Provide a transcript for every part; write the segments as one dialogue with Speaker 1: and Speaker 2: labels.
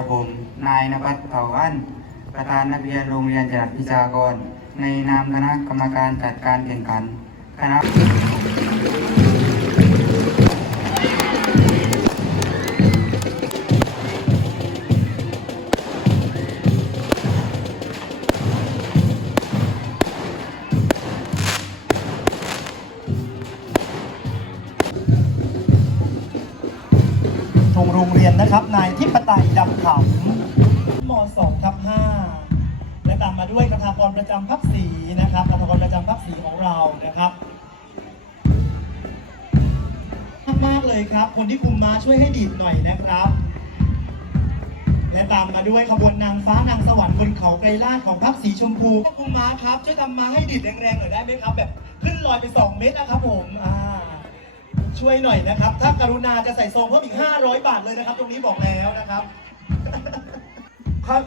Speaker 1: ับผม นายนภัสเผ่าอั้นประธานนักเรียนโรงเรียนจัดพิจากร ในนามคณะกรรมการจัดการแข่งขันคณะ
Speaker 2: รงเรียนนะครับ นายทิปไตยดำขำม2ทับ5และตามมาด้วยคาถากรประจำพักสีนะครับคาถากรประจำพักสีของเรานะครับมากเลยครับ คนที่คุมม้าช่วยให้ดีดหน่อยนะครับ และตามมาด้วยขบวนนางฟ้านางสวรรค์บนเขาไกรลาดของพักสีชมพูคุมม้าครับ ช่วยทำมาให้ดีดแรงๆหน่อยได้ไหมครับ แบบขึ้นลอยไป 2 เมตรนะครับผมอ่า ช่วยหน่อยนะครับ ถ้ากรุณาจะใส่ซองเพิ่มอีก 500 บาทเลยนะครับ ตรงนี้บอกแล้วนะครับ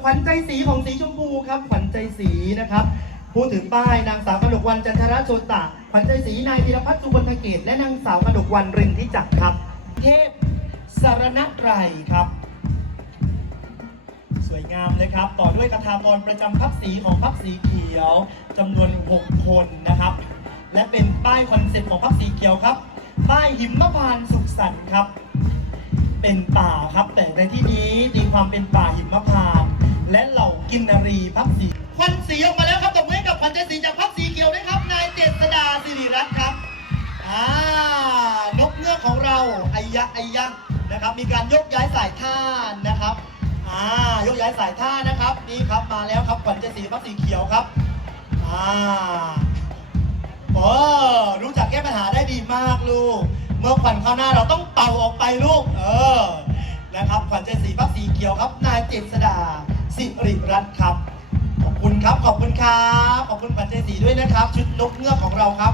Speaker 2: ขวัญใจสีของสีชมพูครับ ขวัญใจสีนะครับผู้ถือป้ายนางสาวกนกวันจันทรโชตะ ขวัญใจสีนายธีรพัฒน์สุวรรณเกตและนางสาวกนกวันรินทิจักรครับ เทพสารณไตรครับ สวยงามเลยครับ ต่อด้วยคาถากรประจำพักสีของพักสีเขียวจำนวน 6 คนนะครับ และเป็นป้ายคอนเซ็ปต์ของพักสีเขียวครับ ป้ายหิมพานต์สุขสันต์ครับ เป็นป่าครับ แต่ในที่นี้มีความเป็นป่าหิมพานต์และเหล่ากินนรีพักสีควันสีออกมาแล้วครับตบมือให้กับควันใจสีจากพักสีเขียวด้วยครับ นายเจษดาสิริรัตน์ครับอ่านกเงือกของเราไอยะไอยะนะครับ มีการยกย้ายสายท่านนะครับอ่ายกย้ายสายท่านะครับนี่ครับมาแล้วครับขวัญใจสีพักสีเขียวครับอ่า ขวัญเข้าหน้าเราต้องเป่าออกไปลูก เออ นะครับ ขวัญใจสีพักสีเขียวครับ นายเจษดาสิริรัตน์ครับ ขอบคุณครับ ขอบคุณครับ ขอบคุณขวัญใจสีด้วยนะครับ ชุดนกเงือกของเราครับ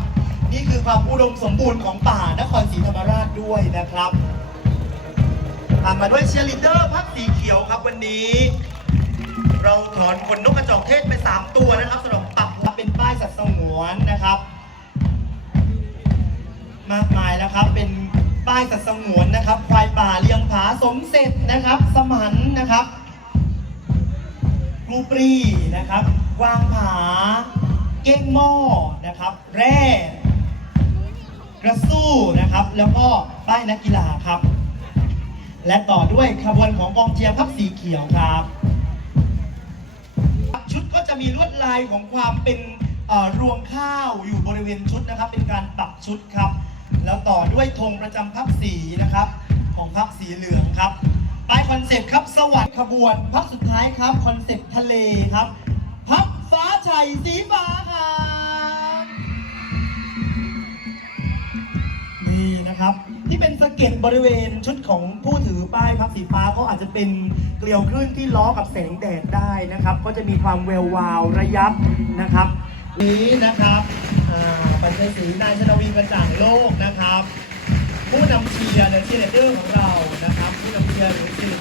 Speaker 2: นี่คือความอุดมสมบูรณ์ของป่านครศรีธรรมราชด้วยนะครับตามมาด้วยเชียร์ลีดเดอร์พักสีเขียวครับวันนี้ เราถอนขนนกกระจอกเทศไป 3 ตัวนะครับสำหรับปักเป็นป้ายสัตว์สงวนนะครับ มากมาย ครับ เป็นป้ายสัตว์สงวนนะครับควายป่าเลี้ยงผาสมเสร็จนะครับ สมันนะครับครูปรีนะครับกวางผา เก้งหม้อนะครับ แร่กระสู้นะครับ แล้วก็ป้ายนักกีฬาครับ และต่อด้วยขบวนของกองเชียร์พักสีเขียวครับชุดก็จะมีลวดลายของความเป็นเอ่อรวงข้าวอยู่บริเวณชุดนะครับ เป็นการปักชุดครับ แล้วต่อด้วยธงประจำพักสีนะครับ ของพักสีเหลืองครับป้ายคอนเซปต์ครับสวัสดิ์ขบวนพักสุดท้ายครับคอนเซปต์ทะเลครับพักฟ้าชัยสีฟ้าครับนี่นะครับ ที่เป็นสะเก็ดบริเวณชุดของผู้ถือป้ายพักสีฟ้าเขาอาจจะเป็นเกลียวคลื่นที่ล้อกับแสงแดดได้นะครับ ก็จะมีความแวววาวระยับนะครับ นี้นะครับ อ่าปัญญศรีนายชนวีกระจ่างโลกนะครับ ผู้นำเชียร์ในเชียร์เลดเดอร์ของเรานะครับ ผู้นำเชียร์หรือ